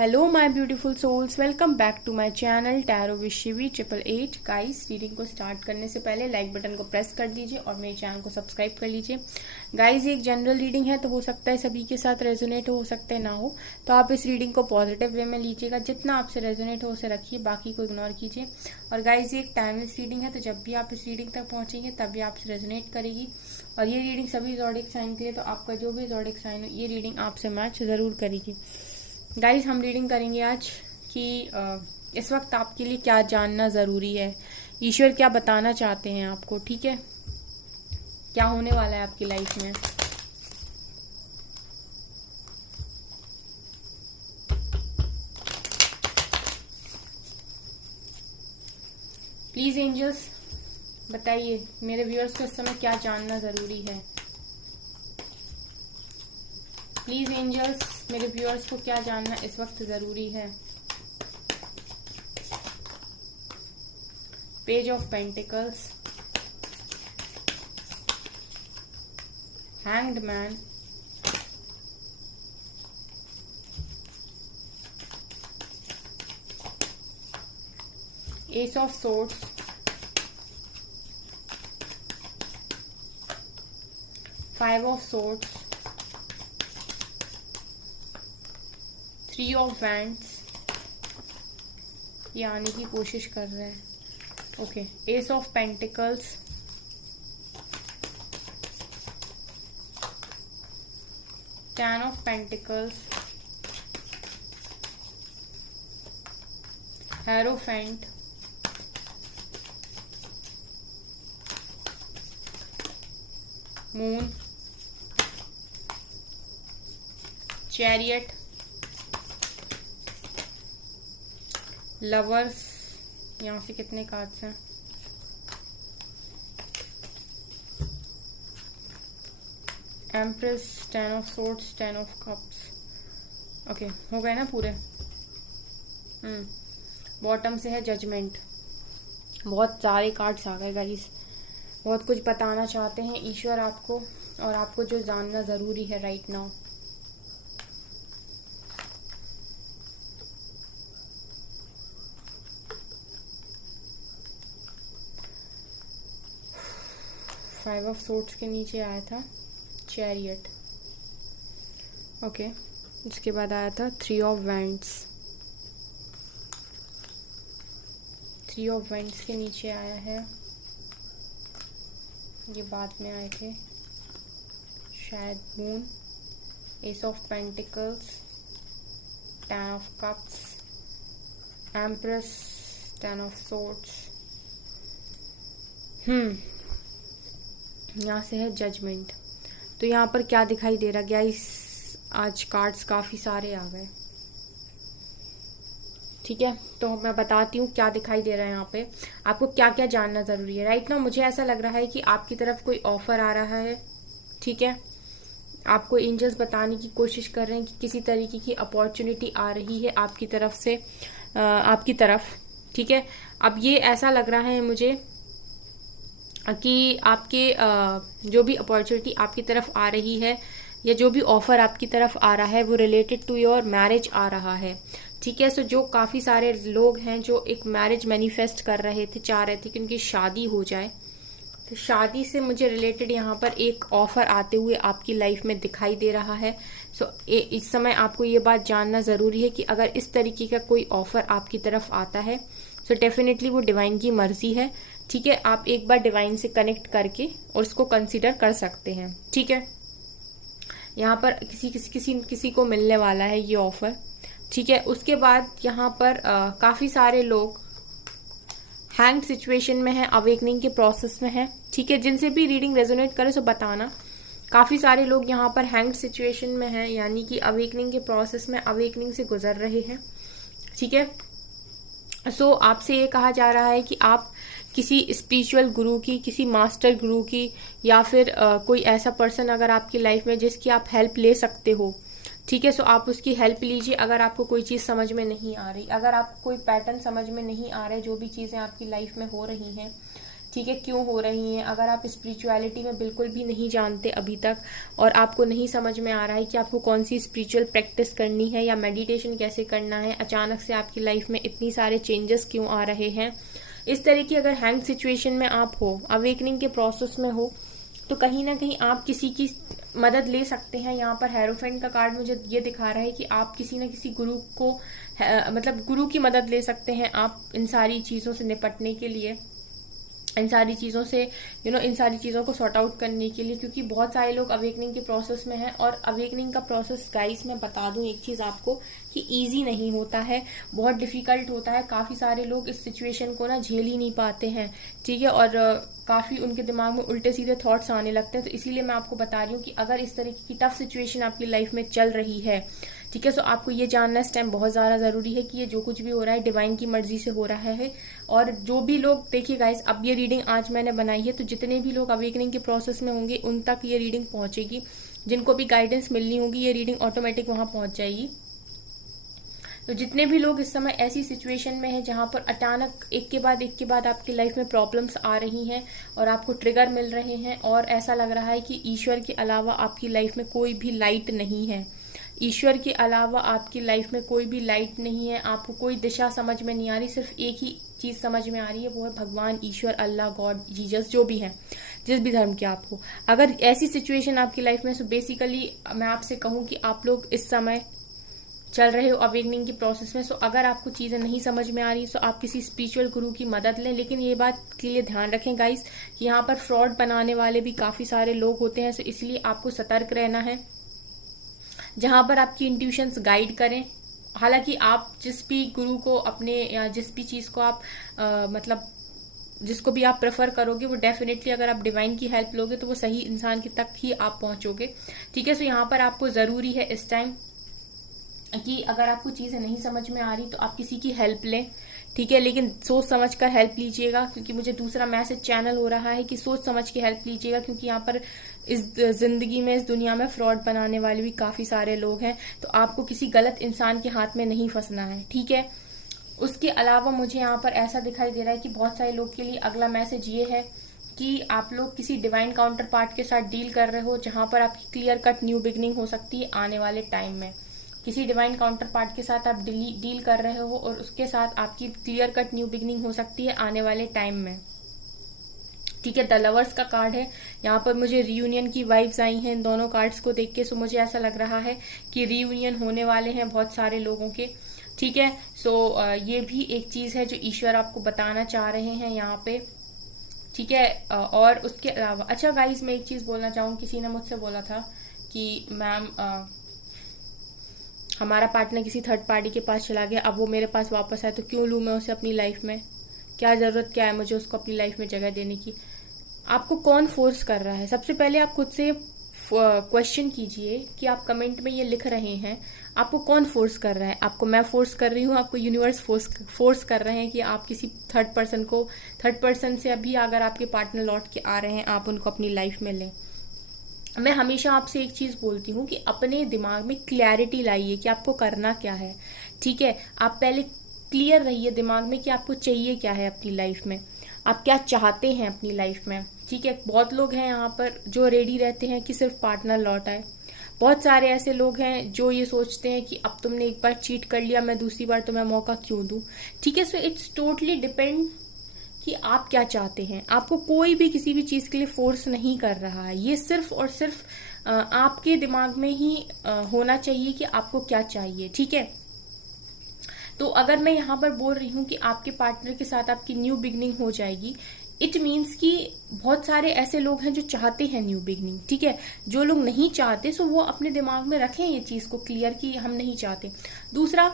Hello my beautiful souls, welcome back to my channel tarot with Shivi 888। Guys, reading को start करने से पहले like button को press कर दीजिए और मेरे चैनल को सब्सक्राइब कर लीजिए। गाइस, ये एक जनरल रीडिंग है, तो हो सकता है सभी के साथ रेजोनेट हो सकता है ना हो, तो आप इस रीडिंग को पॉजिटिव वे में लीजिएगा। जितना आपसे रेजोनेट हो उसे रखिए, बाकी को इग्नोर कीजिए। और गाइस, ये एक टाइमलेस रीडिंग है, तो जब भी आप इस रीडिंग तक पहुंचेंगे तभी आपसे रेजोनेट करेगी। और ये रीडिंग सभी ज़ोडिएक साइन के लिए, तो आपका जो भी ज़ोडिएक साइन हो ये रीडिंग आपसे मैच जरूर करेगी। गाइस, हम रीडिंग करेंगे आज कि इस वक्त आपके लिए क्या जानना ज़रूरी है, ईश्वर क्या बताना चाहते हैं आपको। ठीक है, क्या होने वाला है आपकी लाइफ में। प्लीज एंजल्स बताइए मेरे व्यूअर्स को इस समय क्या जानना ज़रूरी है। प्लीज एंजल्स, मेरे व्यूअर्स को क्या जानना इस वक्त जरूरी है। Page of pentacles, hanged man, S of swords, five of swords, three of wands, ये आने की कोशिश कर रहे हैं। Okay, S of pentacles, ten of pentacles, hierophant, moon, chariot, lovers, यहां से कितने कार्ड्स हैं। Empress, ten of swords, ten of cups. Okay, हो गए ना पूरे। बॉटम से है जजमेंट। बहुत सारे कार्ड्स आ गए गाइस, बहुत कुछ बताना चाहते हैं ईश्वर आपको, और आपको जो जानना जरूरी है right now. Five of swords के नीचे आया था चैरियट। ओके, इसके बाद आया था three of wands. Three of wands के नीचे आया है, ये बाद में आए थे शायद, moon, S of pentacles, ten of cups, empress, ten of swords. यहाँ से है जजमेंट। तो यहाँ पर क्या दिखाई दे रहा गाइस, आज कार्ड्स काफी सारे आ गए। ठीक है, तो मैं बताती हूँ क्या दिखाई दे रहा है यहाँ पे, आपको क्या क्या जानना जरूरी है राइट ना। मुझे ऐसा लग रहा है कि आपकी तरफ कोई ऑफर आ रहा है। ठीक है, आपको एंजल्स बताने की कोशिश कर रहे हैं कि किसी तरीके की अपॉर्चुनिटी आ रही है आपकी तरफ से, आपकी तरफ। ठीक है, अब ये ऐसा लग रहा है मुझे कि आपके जो भी अपॉर्चुनिटी आपकी तरफ आ रही है, या जो भी ऑफर आपकी तरफ आ रहा है, वो रिलेटेड टू योर मैरिज आ रहा है। ठीक है, सो जो काफी सारे लोग हैं जो एक मैरिज मैनिफेस्ट कर रहे थे, चाह रहे थे कि उनकी शादी हो जाए, तो शादी से मुझे रिलेटेड यहाँ पर एक ऑफर आते हुए आपकी लाइफ में दिखाई दे रहा है। सो इस समय आपको ये बात जानना जरूरी है कि अगर इस तरीके का कोई ऑफर आपकी तरफ आता है, सो डेफिनेटली वो डिवाइन की मर्जी है। ठीक है, आप एक बार डिवाइन से कनेक्ट करके और उसको कंसीडर कर सकते हैं। ठीक है, यहाँ पर किसी को मिलने वाला है ये ऑफर। ठीक है, उसके बाद यहाँ पर काफी सारे लोग हैंग सिचुएशन में है, अवेकनिंग के प्रोसेस में है। ठीक है, जिनसे भी रीडिंग रेजोनेट करे सो बताना। काफी सारे लोग यहाँ पर हैंग सिचुएशन में है, यानी कि अवेकनिंग के प्रोसेस में अवेकनिंग से गुजर रहे हैं। ठीक है, सो आपसे ये कहा जा रहा है कि आप किसी स्पिरिचुअल गुरु की, किसी मास्टर गुरु की, या फिर कोई ऐसा पर्सन अगर आपकी लाइफ में जिसकी आप हेल्प ले सकते हो। ठीक है, सो आप उसकी हेल्प लीजिए। अगर आपको कोई चीज समझ में नहीं आ रही, अगर आपको कोई पैटर्न समझ में नहीं आ रहा है, जो भी चीजें आपकी लाइफ में हो रही हैं, ठीक है, क्यों हो रही हैं। अगर आप स्पिरिचुअलिटी में बिल्कुल भी नहीं जानते अभी तक और आपको नहीं समझ में आ रहा है कि आपको कौन सी स्पिरिचुअल प्रैक्टिस करनी है या मेडिटेशन कैसे करना है, अचानक से आपकी लाइफ में इतनी सारे चेंजेस क्यों आ रहे हैं, इस तरह की अगर हैंग सिचुएशन में आप हो, अवेकनिंग के प्रोसेस में हो, तो कहीं ना कहीं आप किसी की मदद ले सकते हैं। यहाँ पर हेरोफेंट का कार्ड मुझे ये दिखा रहा है कि आप किसी न किसी गुरु को मतलब गुरु की मदद ले सकते हैं आप इन सारी चीज़ों से निपटने के लिए, इन सारी चीज़ों से इन सारी चीज़ों को सॉर्ट आउट करने के लिए, क्योंकि बहुत सारे लोग अवेकनिंग के प्रोसेस में हैं। और अवेकनिंग का प्रोसेस गाइस मैं बता दूं एक चीज़ आपको कि इजी नहीं होता है, बहुत डिफिकल्ट होता है। काफ़ी सारे लोग इस सिचुएशन को ना झेल ही नहीं पाते हैं, ठीक है, और काफ़ी उनके दिमाग में उल्टे सीधे थॉट्स आने लगते हैं। तो इसीलिए मैं आपको बता रही हूँ कि अगर इस तरीके की टफ सिचुएशन आपकी लाइफ में चल रही है, ठीक है, तो आपको ये जानना इस टाइम बहुत ज़्यादा ज़रूरी है कि ये जो कुछ भी हो रहा है डिवाइन की मर्जी से हो रहा है। और जो भी लोग, देखिए गाइस, अब ये रीडिंग आज मैंने बनाई है, तो जितने भी लोग अवेकनिंग के प्रोसेस में होंगे उन तक ये रीडिंग पहुंचेगी। जिनको भी गाइडेंस मिलनी होगी ये रीडिंग ऑटोमेटिक वहां पहुंच जाएगी। तो जितने भी लोग इस समय ऐसी सिचुएशन में हैं जहां पर अचानक एक के बाद आपकी लाइफ में प्रॉब्लम्स आ रही हैं और आपको ट्रिगर मिल रहे हैं और ऐसा लग रहा है कि ईश्वर के अलावा आपकी लाइफ में कोई भी लाइट नहीं है, ईश्वर के अलावा आपकी लाइफ में कोई भी लाइट नहीं है, आपको कोई दिशा समझ में नहीं आ रही, सिर्फ एक ही चीज समझ में आ रही है, वो है भगवान, ईश्वर, अल्लाह, गॉड, जीसस, जो भी है, जिस भी धर्म के आप हो। अगर ऐसी सिचुएशन आपकी लाइफ में, सो बेसिकली मैं आपसे कहूं कि आप लोग इस समय चल रहे हो अवेकनिंग की प्रोसेस में। सो अगर आपको चीजें नहीं समझ में आ रही तो आप किसी स्पिरिचुअल गुरु की मदद लें। लेकिन ये बात के लिए ध्यान रखें गाइस कि यहाँ पर फ्रॉड बनाने वाले भी काफी सारे लोग होते हैं, सो इसलिए आपको सतर्क रहना है। जहां पर आपकी इंट्यूशंस गाइड करें, हालांकि आप जिस भी गुरु को अपने या जिस भी चीज को आप मतलब जिसको भी आप प्रेफर करोगे वो डेफिनेटली अगर आप डिवाइन की हेल्प लोगे तो वो सही इंसान के तक ही आप पहुंचोगे, ठीक है। सो यहाँ पर आपको जरूरी है इस टाइम कि अगर आपको चीजें नहीं समझ में आ रही तो आप किसी की हेल्प लें, ठीक है, लेकिन सोच समझ कर हेल्प लीजिएगा, क्योंकि मुझे दूसरा मैसेज चैनल हो रहा है कि सोच समझ के हेल्प लीजिएगा, क्योंकि यहाँ पर इस जिंदगी में, इस दुनिया में फ्रॉड बनाने वाले भी काफी सारे लोग हैं। तो आपको किसी गलत इंसान के हाथ में नहीं फंसना है, ठीक है। उसके अलावा मुझे यहाँ पर ऐसा दिखाई दे रहा है कि बहुत सारे लोग के लिए अगला मैसेज ये है कि आप लोग किसी डिवाइन काउंटर पार्ट के साथ डील कर रहे हो, जहां पर आपकी क्लियर कट न्यू बिगनिंग हो सकती है आने वाले टाइम में। किसी डिवाइन काउंटर पार्ट के साथ आप डील कर रहे हो और उसके साथ आपकी क्लियर कट न्यू बिगनिंग हो सकती है आने वाले टाइम में, ठीक है। द लवर्स का कार्ड है, यहाँ पर मुझे रियूनियन की वाइब्स आई हैं इन दोनों कार्ड्स को देख के। सो मुझे ऐसा लग रहा है कि रियूनियन होने वाले हैं बहुत सारे लोगों के, ठीक है। सो ये भी एक चीज है जो ईश्वर आपको बताना चाह रहे हैं यहाँ पे, ठीक है। और उसके अलावा अच्छा गाइस, मैं एक चीज बोलना चाहूँ, किसी ने मुझसे बोला था कि मैम हमारा पार्टनर किसी थर्ड पार्टी के पास चला गया, अब वो मेरे पास वापस आए तो क्यों लूं मैं उसे अपनी लाइफ में, क्या जरूरत क्या है मुझे उसको अपनी लाइफ में जगह देने की। आपको कौन फोर्स कर रहा है, सबसे पहले आप खुद से क्वेश्चन कीजिए कि आप कमेंट में ये लिख रहे हैं, आपको कौन फोर्स कर रहा है। आपको मैं फोर्स कर रही हूँ, आपको यूनिवर्स फोर्स कर रहे हैं कि आप किसी थर्ड पर्सन से अभी अगर आपके पार्टनर लौट के आ रहे हैं आप उनको अपनी लाइफ में लें। मैं हमेशा आपसे एक चीज बोलती हूँ कि अपने दिमाग में क्लैरिटी लाइए कि आपको करना क्या है, ठीक है। आप पहले क्लियर रहिए दिमाग में कि आपको चाहिए क्या है अपनी लाइफ में, आप क्या चाहते हैं अपनी लाइफ में, ठीक है। बहुत लोग हैं यहाँ पर जो रेडी रहते हैं कि सिर्फ पार्टनर लौट आए, बहुत सारे ऐसे लोग हैं जो ये सोचते हैं कि अब तुमने एक बार चीट कर लिया, मैं दूसरी बार तुम्हें मौका क्यों दूं, ठीक है। सो इट्स टोटली डिपेंड कि आप क्या चाहते हैं। आपको कोई भी किसी भी चीज के लिए फोर्स नहीं कर रहा है, ये सिर्फ और सिर्फ आपके दिमाग में ही होना चाहिए कि आपको क्या चाहिए, ठीक है। तो अगर मैं यहाँ पर बोल रही हूँ कि आपके पार्टनर के साथ आपकी न्यू बिगनिंग हो जाएगी, इट मीन्स कि बहुत सारे ऐसे लोग हैं जो चाहते हैं न्यू बिगनिंग, ठीक है। जो लोग नहीं चाहते सो वो अपने दिमाग में रखें ये चीज को क्लियर कि हम नहीं चाहते। दूसरा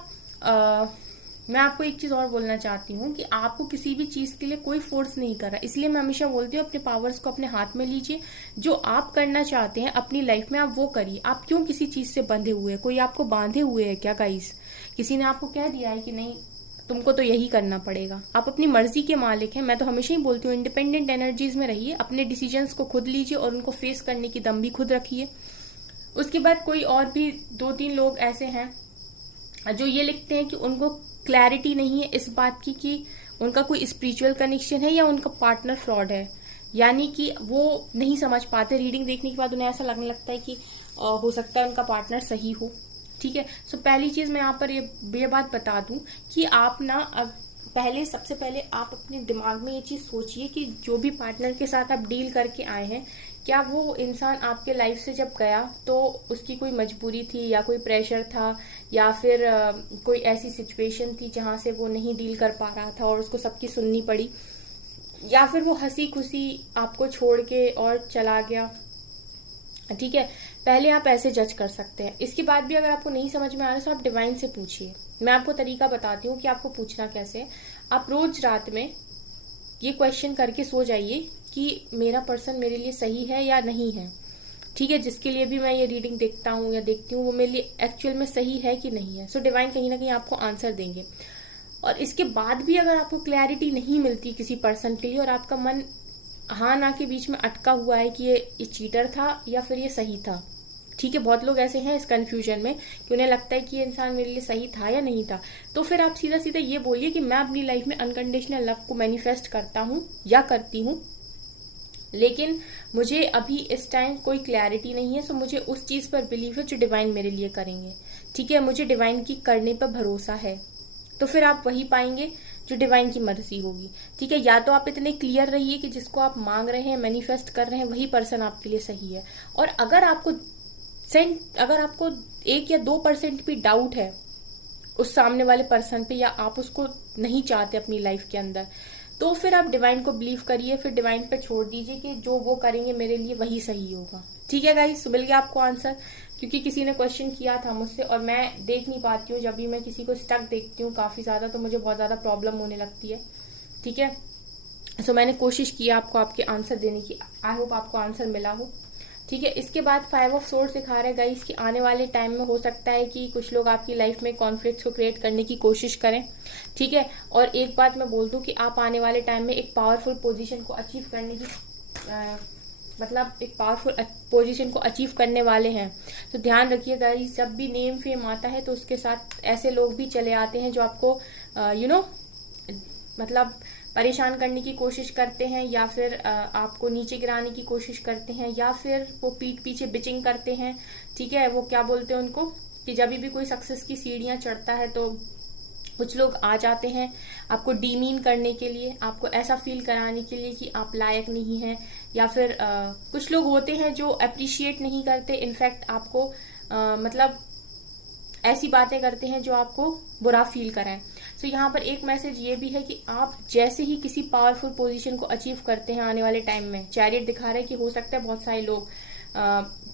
मैं आपको एक चीज और बोलना चाहती हूँ कि आपको किसी भी चीज के लिए कोई फोर्स नहीं कर रहा, इसलिए मैं हमेशा बोलती हूँ अपने पावर्स को अपने हाथ में लीजिए, जो आप करना चाहते हैं अपनी लाइफ में आप वो करिए। आप क्यों किसी चीज से बंधे हुए हैं, कोई आपको बांधे हुए है क्या गाइस, किसी ने आपको कह दिया है कि नहीं तुमको तो यही करना पड़ेगा, आप अपनी मर्जी के मालिक हैं। मैं तो हमेशा ही बोलती हूँ इंडिपेंडेंट एनर्जीज में रहिए, अपने डिसीजंस को खुद लीजिए और उनको फेस करने की दम भी खुद रखिए। उसके बाद कोई और भी 2-3 लोग ऐसे हैं जो ये लिखते हैं कि उनको क्लैरिटी नहीं है इस बात की कि उनका कोई स्पिरिचुअल कनेक्शन है या उनका पार्टनर फ्रॉड है, यानी कि वो नहीं समझ पाते। रीडिंग देखने के बाद उन्हें ऐसा लगने लगता है कि हो सकता है उनका पार्टनर सही हो। ठीक है, सो पहली चीज मैं यहाँ पर ये बात बता दूं कि आप ना अब सबसे पहले आप अपने दिमाग में ये चीज सोचिए कि जो भी पार्टनर के साथ आप डील करके आए हैं, क्या वो इंसान आपके लाइफ से जब गया तो उसकी कोई मजबूरी थी या कोई प्रेशर था या फिर कोई ऐसी सिचुएशन थी जहां से वो नहीं डील कर पा रहा था और उसको सबकी सुननी पड़ी, या फिर वो हंसी खुशी आपको छोड़ के और चला गया। ठीक है, पहले आप ऐसे जज कर सकते हैं। इसके बाद भी अगर आपको नहीं समझ में आ रहा तो आप डिवाइन से पूछिए। मैं आपको तरीका बताती हूँ कि आपको पूछना कैसे है। आप रोज रात में ये क्वेश्चन करके सो जाइए कि मेरा पर्सन मेरे लिए सही है या नहीं है। ठीक है, जिसके लिए भी मैं ये रीडिंग देखता हूँ या देखती हूँ वो मेरे लिए एक्चुअल में सही है कि नहीं है। सो डिवाइन कहीं ना कहीं आपको आंसर देंगे। और इसके बाद भी अगर आपको क्लैरिटी नहीं मिलती किसी पर्सन के लिए और आपका मन हाँ ना के बीच में अटका हुआ है कि ये चीटर था या फिर ये सही था। ठीक है, बहुत लोग ऐसे हैं इस कंफ्यूजन में कि उन्हें लगता है कि ये इंसान मेरे लिए सही था या नहीं था। तो फिर आप सीधा सीधा ये बोलिए कि मैं अपनी लाइफ में अनकंडीशनल लव को मैनिफेस्ट करता हूँ या करती हूँ, लेकिन मुझे अभी इस टाइम कोई क्लैरिटी नहीं है। सो मुझे उस चीज पर बिलीव है जो डिवाइन मेरे लिए करेंगे। ठीक है, मुझे डिवाइन की करने पर भरोसा है। तो फिर आप वही पाएंगे जो डिवाइन की मर्जी होगी। ठीक है, या तो आप इतने क्लियर रहिए कि जिसको आप मांग रहे हैं, मैनिफेस्ट कर रहे हैं, वही पर्सन आपके लिए सही है। और अगर आपको 1 या 2% भी डाउट है उस सामने वाले पर्सन पे या आप उसको नहीं चाहते अपनी लाइफ के अंदर, तो फिर आप डिवाइन को बिलीव करिए, फिर डिवाइन पे छोड़ दीजिए कि जो वो करेंगे मेरे लिए वही सही होगा। ठीक है गाइस, मिल गया आपको आंसर, क्योंकि किसी ने क्वेश्चन किया था मुझसे और मैं देख नहीं पाती हूँ। जब भी मैं किसी को स्टक देखती हूँ काफी ज्यादा तो मुझे बहुत ज्यादा प्रॉब्लम होने लगती है। ठीक है, सो मैंने कोशिश की आपको आपके आंसर देने की। आई होप आपको आंसर मिला हो। ठीक है, इसके बाद 5 ऑफ सोर्ड्स दिखा रहे हैं गाइस कि आने वाले टाइम में हो सकता है कि कुछ लोग आपकी लाइफ में कॉन्फ्लिक्ट्स को क्रिएट करने की कोशिश करें। ठीक है, और एक बात मैं बोल दूं कि आप आने वाले टाइम में एक पावरफुल पोजीशन को अचीव करने की एक पावरफुल पोजीशन को अचीव करने वाले हैं। तो ध्यान रखिए गाइस, जब भी नेम फेम आता है तो उसके साथ ऐसे लोग भी चले आते हैं जो आपको परेशान करने की कोशिश करते हैं या फिर आपको नीचे गिराने की कोशिश करते हैं या फिर वो पीठ पीछे बिचिंग करते हैं। ठीक है, वो क्या बोलते हैं उनको कि जब भी कोई सक्सेस की सीढ़ियां चढ़ता है तो कुछ लोग आ जाते हैं आपको डीमीन करने के लिए, आपको ऐसा फील कराने के लिए कि आप लायक नहीं हैं, या फिर कुछ लोग होते हैं जो अप्रिशिएट नहीं करते, इनफैक्ट आपको ऐसी बातें करते हैं जो आपको बुरा फील कराएं। सो यहाँ पर एक मैसेज ये भी है कि आप जैसे ही किसी पावरफुल पोजीशन को अचीव करते हैं आने वाले टाइम में, चैरियट दिखा रहे हैं कि हो सकता है बहुत सारे लोग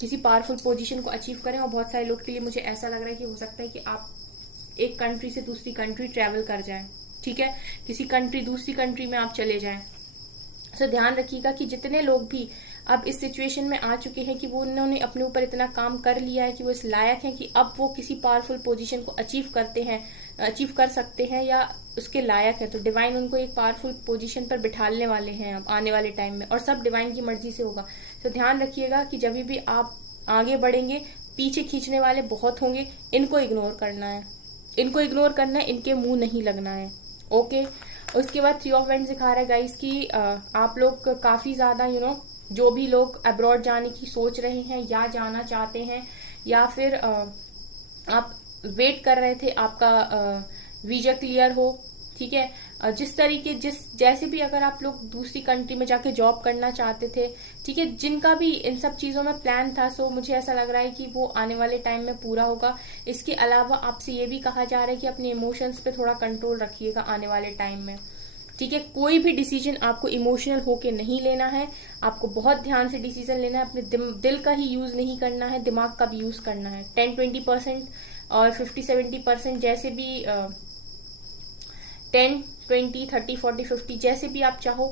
किसी पावरफुल पोजीशन को अचीव करें, और बहुत सारे लोग के लिए मुझे ऐसा लग रहा है कि हो सकता है कि आप एक कंट्री से दूसरी कंट्री ट्रेवल कर जाएं। ठीक है, किसी दूसरी कंट्री में आप चले जाएं। सो ध्यान रखिएगा कि जितने लोग भी अब इस सिचुएशन में आ चुके हैं कि वो उन्होंने अपने ऊपर इतना काम कर लिया है कि वो इस लायक हैं कि अब वो किसी पावरफुल पोजीशन को अचीव कर सकते हैं या उसके लायक है, तो डिवाइन उनको एक पावरफुल पोजीशन पर बिठाने वाले हैं अब आने वाले टाइम में, और सब डिवाइन की मर्जी से होगा। तो ध्यान रखिएगा कि जब भी आप आगे बढ़ेंगे पीछे खींचने वाले बहुत होंगे, इनको इग्नोर करना है, इनके मुंह नहीं लगना है। ओके, उसके बाद 3 ऑफ वांड्स दिखा रहा है गाइस कि आप लोग काफी ज्यादा जो भी लोग अब्रॉड जाने की सोच रहे हैं या जाना चाहते हैं, या फिर आप वेट कर रहे थे आपका वीजा क्लियर हो। ठीक है, जैसे भी अगर आप लोग दूसरी कंट्री में जाके जॉब करना चाहते थे, ठीक है, जिनका भी इन सब चीजों में प्लान था, सो मुझे ऐसा लग रहा है कि वो आने वाले टाइम में पूरा होगा। इसके अलावा आपसे ये भी कहा जा रहा है कि अपने इमोशंस पे थोड़ा कंट्रोल रखिएगा आने वाले टाइम में। ठीक है, कोई भी डिसीजन आपको इमोशनल होके नहीं लेना है, आपको बहुत ध्यान से डिसीजन लेना है, अपने दिल का ही यूज नहीं करना है, दिमाग का भी यूज करना है। 10-20% और 50-70% जैसे भी 10, 20, 30, 40, 50 जैसे भी आप चाहो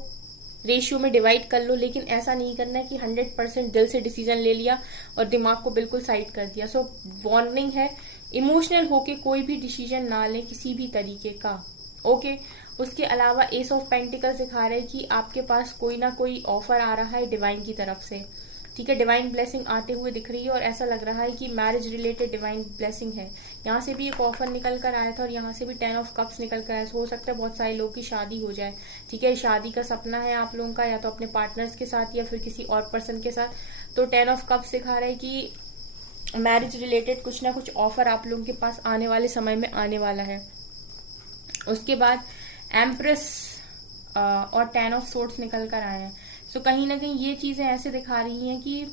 रेशियो में डिवाइड कर लो, लेकिन ऐसा नहीं करना है कि 100% दिल से डिसीजन ले लिया और दिमाग को बिल्कुल साइड कर दिया। सो वार्निंग है, इमोशनल होके कोई भी डिसीजन ना लें किसी भी तरीके का। ओके, उसके अलावा एस ऑफ पेंटिकल्स दिखा रहे हैं कि आपके पास कोई ना कोई ऑफर आ रहा है डिवाइन की तरफ से। ठीक है, डिवाइन ब्लेसिंग आते हुए दिख रही है और ऐसा लग रहा है कि मैरिज रिलेटेड डिवाइन ब्लेसिंग है, यहाँ से भी एक ऑफर निकल कर आया था और यहाँ से भी 10 ऑफ कप्स निकल कर आया। हो सकता है बहुत सारे लोगों की शादी हो जाए, ठीक है, शादी का सपना है आप लोगों का, या तो अपने पार्टनर्स के साथ या फिर किसी और पर्सन के साथ। तो 10 ऑफ कप्स दिखा रहा है कि मैरिज रिलेटेड कुछ ना कुछ ऑफर आप लोगों के पास आने वाले समय में आने वाला है। उसके बाद एम्प्रेस और 10 ऑफ सोर्ड्स निकल कर आए हैं। सो कहीं ना कहीं ये चीजें ऐसे दिखा रही हैं कि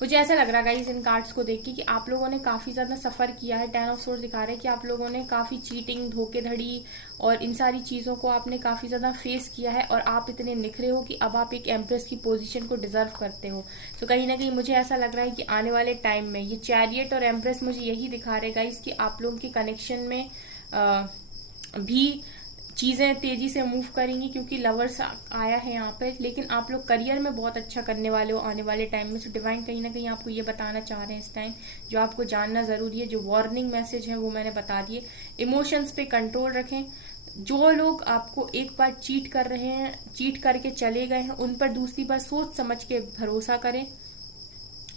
मुझे ऐसा लग रहा है गाइस इन कार्ड्स को देख के कि आप लोगों ने काफी ज्यादा सफर किया है। 10 ऑफ सोर्ड्स दिखा रहे हैं कि आप लोगों ने काफी चीटिंग, धोखेधड़ी और इन सारी चीजों को आपने काफी ज्यादा फेस किया है और आप इतने निखरे हो कि अब आप एक एम्प्रेस की पोजीशन को डिजर्व करते हो। तो कहीं ना कहीं मुझे ऐसा लग रहा है कि आने वाले टाइम में ये चैरियट और एम्प्रेस मुझे यही दिखा रहे गाइस कि आप लोगों के कनेक्शन में भी चीजें तेजी से मूव करेंगी, क्योंकि लवर्स आया है यहाँ पे। लेकिन आप लोग करियर में बहुत अच्छा करने वाले हो आने वाले टाइम में। तो डिवाइन कहीं ना कहीं आपको ये बताना चाह रहे हैं इस टाइम, जो आपको जानना जरूरी है, जो वार्निंग मैसेज है वो मैंने बता दिए। इमोशंस पे कंट्रोल रखें। जो लोग आपको एक बार चीट कर रहे हैं, चीट करके चले गए हैं, उन पर दूसरी बार सोच समझ के भरोसा करें,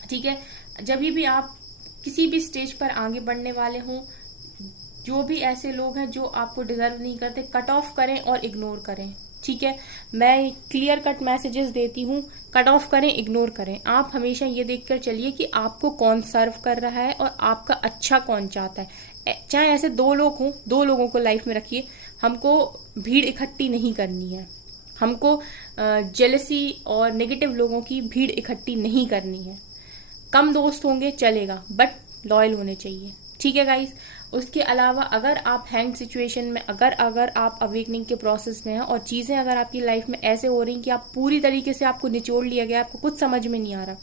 ठीक है। जब भी आप किसी भी स्टेज पर आगे बढ़ने वाले हों, जो भी ऐसे लोग हैं जो आपको डिजर्व नहीं करते, कट ऑफ करें और इग्नोर करें, ठीक है। मैं क्लियर कट मैसेजेस देती हूँ, कट ऑफ करें, इग्नोर करें। आप हमेशा ये देखकर चलिए कि आपको कौन सर्व कर रहा है और आपका अच्छा कौन चाहता है। चाहे ऐसे 2 लोग हों, 2 लोगों को लाइफ में रखिए। हमको भीड़ इकट्ठी नहीं करनी है, हमको जेलसी और नेगेटिव लोगों की भीड़ इकट्ठी नहीं करनी है। कम दोस्त होंगे चलेगा, बट लॉयल होने चाहिए, ठीक है गाइस। उसके अलावा अगर आप हैंग सिचुएशन में, अगर आप अवेकनिंग के प्रोसेस में हैं और चीजें अगर आपकी लाइफ में ऐसे हो रही कि आप पूरी तरीके से आपको निचोड़ लिया गया, आपको कुछ समझ में नहीं आ रहा,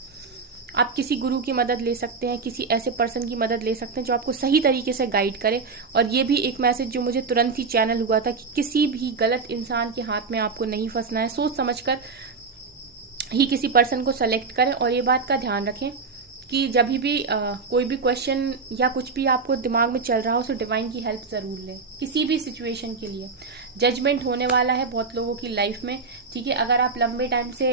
आप किसी गुरु की मदद ले सकते हैं, किसी ऐसे पर्सन की मदद ले सकते हैं जो आपको सही तरीके से गाइड करे। और ये भी एक मैसेज जो मुझे तुरंत ही चैनल हुआ था कि किसी भी गलत इंसान के हाथ में आपको नहीं फंसना है। सोच समझकर ही किसी पर्सन को सेलेक्ट करें। और ये बात का ध्यान रखें कि जब भी कोई भी क्वेश्चन या कुछ भी आपको दिमाग में चल रहा हो तो डिवाइन की हेल्प जरूर लें किसी भी सिचुएशन के लिए। जजमेंट होने वाला है बहुत लोगों की लाइफ में, ठीक है। अगर आप लंबे टाइम से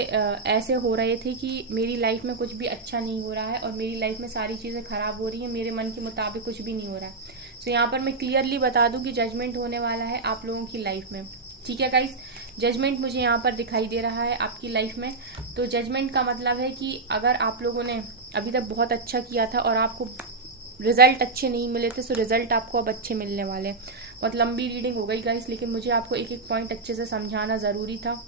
ऐसे हो रहे थे कि मेरी लाइफ में कुछ भी अच्छा नहीं हो रहा है और मेरी लाइफ में सारी चीजें खराब हो रही है, मेरे मन के मुताबिक कुछ भी नहीं हो रहा है, तो यहाँ पर मैं क्लियरली बता दूं कि जजमेंट होने वाला है आप लोगों की लाइफ में, ठीक है गाइस। जजमेंट मुझे यहाँ पर दिखाई दे रहा है आपकी लाइफ में। तो जजमेंट का मतलब है कि अगर आप लोगों ने अभी तक बहुत अच्छा किया था और आपको रिजल्ट अच्छे नहीं मिले थे, तो रिजल्ट आपको अब अच्छे मिलने वाले हैं। बहुत लंबी रीडिंग हो गई गाइस, लेकिन मुझे आपको एक एक पॉइंट अच्छे से समझाना जरूरी था।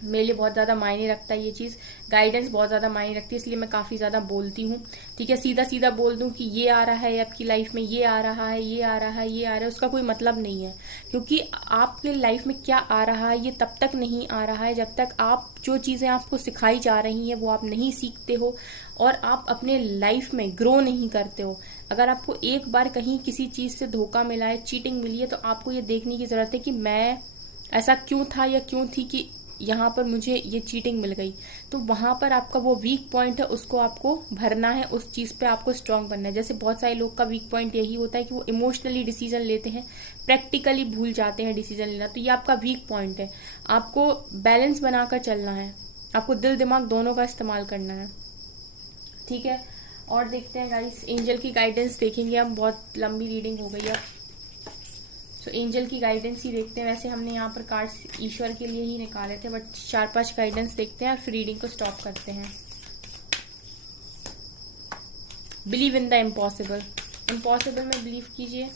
मेरे लिए बहुत ज्यादा मायने रखता है ये चीज, गाइडेंस बहुत ज्यादा मायने रखती है, इसलिए मैं काफी ज्यादा बोलती हूँ, ठीक है। सीधा सीधा बोल दूं कि ये आ रहा है आपकी लाइफ में, ये आ रहा है, ये आ रहा है, ये आ रहा है, उसका कोई मतलब नहीं है। क्योंकि आपके लाइफ में क्या आ रहा है ये तब तक नहीं आ रहा है जब तक आप जो चीजें आपको सिखाई जा रही हैं वो आप नहीं सीखते हो और आप अपने लाइफ में ग्रो नहीं करते हो। अगर आपको एक बार कहीं किसी चीज से धोखा मिला है, चीटिंग मिली है, तो आपको ये देखने की जरूरत है कि मैं ऐसा क्यों था या क्यों थी कि यहाँ पर मुझे ये चीटिंग मिल गई। तो वहां पर आपका वो वीक पॉइंट है, उसको आपको भरना है, उस चीज पे आपको स्ट्रांग बनना है। जैसे बहुत सारे लोग का वीक पॉइंट यही होता है कि वो इमोशनली डिसीजन लेते हैं, प्रैक्टिकली भूल जाते हैं डिसीजन लेना। तो ये आपका वीक पॉइंट है, आपको बैलेंस बनाकर चलना है, आपको दिल दिमाग दोनों का इस्तेमाल करना है, ठीक है। और देखते हैं गाइस, एंजल की गाइडेंस देखेंगे हम, बहुत लंबी रीडिंग हो गई है। तो एंजल की गाइडेंस ही देखते हैं। वैसे हमने यहाँ पर कार्ड्स ईश्वर के लिए ही निकाले थे, बट 4-5 गाइडेंस देखते हैं और फिर रीडिंग को स्टॉप करते हैं। Believe in the impossible, impossible में बिलीव कीजिए।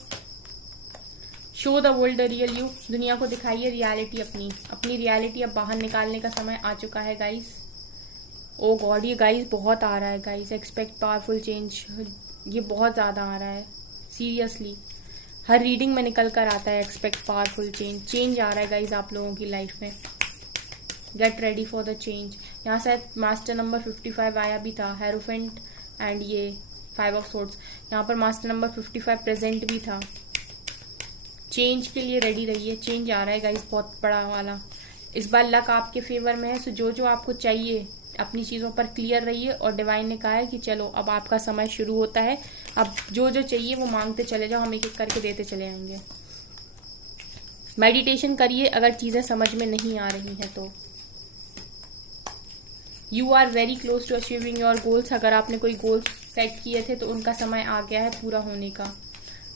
Show the world the real you, दुनिया को दिखाइए रियलिटी अपनी रियलिटी अब बाहर निकालने का समय आ चुका है गाइस। ओ गॉड, ये गाइस बहुत आ रहा है गाइस, एक्सपेक्ट पावरफुल चेंज, ये बहुत ज्यादा आ रहा है सीरियसली। हर रीडिंग में निकल कर आता है एक्सपेक्ट पावरफुल चेंज आ रहा है गाइज आप लोगों की लाइफ में। Get ready for the change. यहाँ से मास्टर नंबर 55 आया भी था, हेरोफेंट एंड ये 5 ऑफ सोर्ड्स। यहाँ पर मास्टर नंबर 55 प्रेजेंट भी था। चेंज के लिए रेडी रहिए, चेंज आ रहा है गाइज बहुत बड़ा वाला। इस बार लक आपके फेवर में है, सो जो आपको चाहिए अपनी चीजों पर क्लियर रहिए। और डिवाइन ने कहा है कि चलो अब आपका समय शुरू होता है, अब जो चाहिए वो मांगते चले जाओ, हम एक एक करके देते चले आएंगे। मेडिटेशन करिए अगर चीजें समझ में नहीं आ रही हैं तो। You are very close to achieving your goals, अगर आपने कोई गोल्स सेट किए थे तो उनका समय आ गया है पूरा होने का।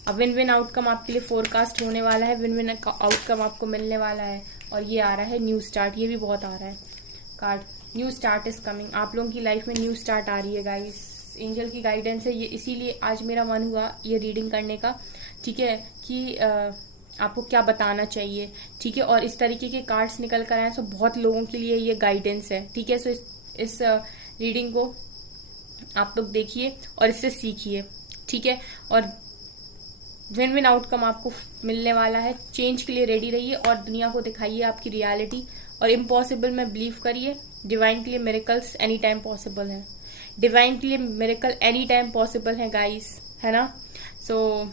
अब विन विन आउटकम आपके लिए फोरकास्ट होने वाला है, विन विन आउटकम आपको मिलने वाला है। और ये आ रहा है न्यू स्टार्ट, ये भी बहुत आ रहा है card, new start is coming. आप लोगों की लाइफ में न्यू स्टार्ट आ रही है गाइस, एंजल की गाइडेंस है ये, इसीलिए आज मेरा मन हुआ ये रीडिंग करने का, ठीक है, कि आपको क्या बताना चाहिए, ठीक है। और इस तरीके के कार्ड्स निकल कर आए, सो बहुत लोगों के लिए ये गाइडेंस है, ठीक है। सो इस रीडिंग को आप लोग देखिए और इससे सीखिए, ठीक है। और विन विन आउटकम आपको मिलने वाला है। चेंज के लिए रेडी रहिए और दुनिया को दिखाइए आपकी रियलिटी। और इम्पॉसिबल में बिलीव करिए, डिवाइन के लिए मिरेकल्स एनी टाइम पॉसिबल है, डिवाइन के लिए मिरेकल एनी टाइम पॉसिबल है गाइस, है ना। सो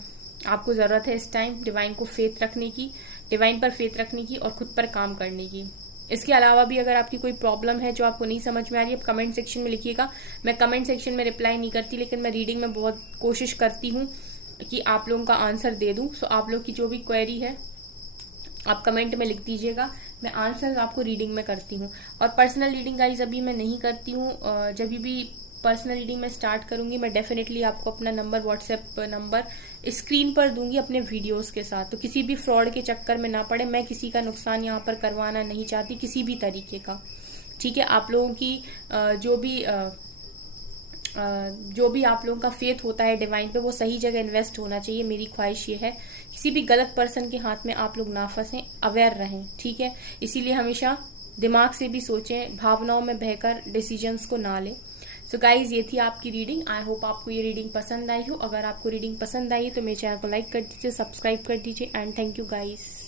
आपको जरूरत है इस टाइम डिवाइन को फेथ रखने की, डिवाइन पर फेथ रखने की और खुद पर काम करने की। इसके अलावा भी अगर आपकी कोई प्रॉब्लम है जो आपको नहीं समझ में आ रही है, आप कमेंट सेक्शन में लिखिएगा। मैं कमेंट सेक्शन में रिप्लाई नहीं करती, लेकिन मैं रीडिंग में बहुत कोशिश करती हूँ कि आप लोगों का आंसर दे दूं। सो आप लोग की जो भी क्वेरी है आप कमेंट में लिख दीजिएगा, मैं आंसर आपको रीडिंग में करती हूँ। और पर्सनल रीडिंग गाइज अभी मैं नहीं करती हूँ, जब भी पर्सनल रीडिंग में स्टार्ट करूंगी मैं डेफिनेटली आपको अपना नंबर, व्हाट्सएप नंबर स्क्रीन पर दूंगी अपने वीडियोस के साथ। तो किसी भी फ्रॉड के चक्कर में ना पड़े, मैं किसी का नुकसान यहाँ पर करवाना नहीं चाहती किसी भी तरीके का, ठीक है। आप लोगों की जो भी आप लोगों का फेथ होता है डिवाइन पे, वो सही जगह इन्वेस्ट होना चाहिए। मेरी ख्वाहिश ये है किसी भी गलत पर्सन के हाथ में आप लोग ना फंसें, अवेयर रहें, ठीक है। इसीलिए हमेशा दिमाग से भी सोचें, भावनाओं में बहकर डिसीजंस को ना लें। सो गाइज ये थी आपकी रीडिंग। आई होप आपको ये रीडिंग पसंद आई हो। अगर आपको रीडिंग पसंद आई है तो मेरे चैनल को लाइक कर दीजिए, सब्सक्राइब कर दीजिए एंड थैंक यू गाइज।